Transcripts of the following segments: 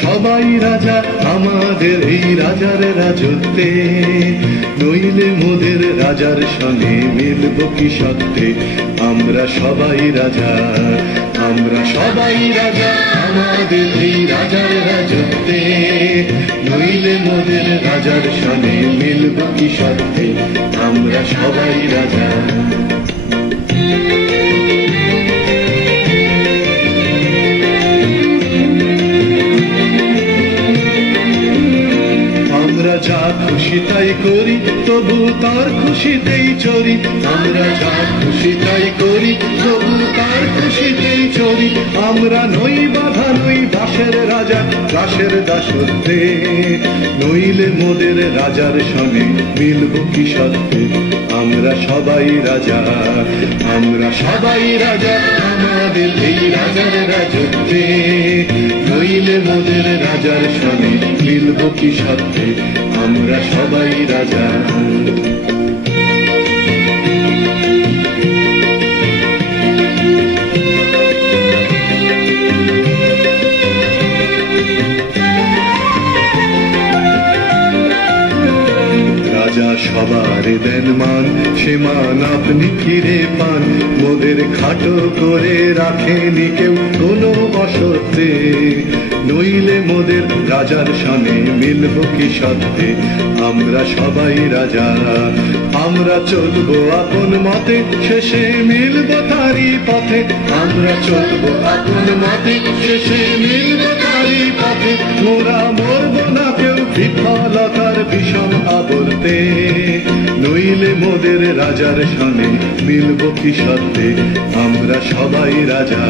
সবাই রাজা আমাদের এই রাজার রাজত্বে, নইলে মোদের রাজার সঙ্গে মিলব কি সত্যে। আমরা সবাই রাজা, আমরা সবাই রাজা আমাদের এই রাজার রাজত্বে, নইলে মোদের রাজার সঙ্গে মিলব কি সত্যে। আমরা সবাই রাজা। যা খুশি তাই করি তবু তার খুশিতেই চরি, আমরা যা খুশি তাই করি তবু তার খুশিতেই চরি। আমরা নই বাধা নই দাসের রাজা দাসের দাসত্বে, নইলে মোদের রাজার সঙ্গে মিলব কি সত্যে। আমরা সবাই রাজা, আমরা সবাই রাজা আমাদের এই রাজার রাজত্বে, নইলে মোদের রাজার সঙ্গে মিলব কি সত্যে। আমরা সবাই রাজা। রাজা সবার দেন মান, সে মান আপনি ফিরে পান, মোদের খাটো করে রাখেনি কেউ কোনো অসত্যে, নইলে মোদের রাজার সনে মিলব কি সত্যে। আমরা সবাই রাজা, আমরা চলবো আপন মতে, শেষে মিলব তারই পথে। আমরা চলবো আপন মতে, শেষে মিলব তারই পথে। মোরা মরব না কেউ বিফলতার বিষম আবর্তে, নইলে মোদের রাজার সনে মিলব কি সত্যে। আমরা সবাই রাজা,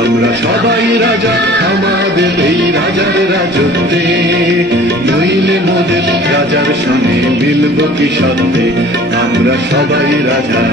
আমরা সবাই রাজা আমাদের এই রাজার রাজত্বে, নইলে মোদের রাজার সনে মিলব কি সত্যে। আমরা সবাই রাজা।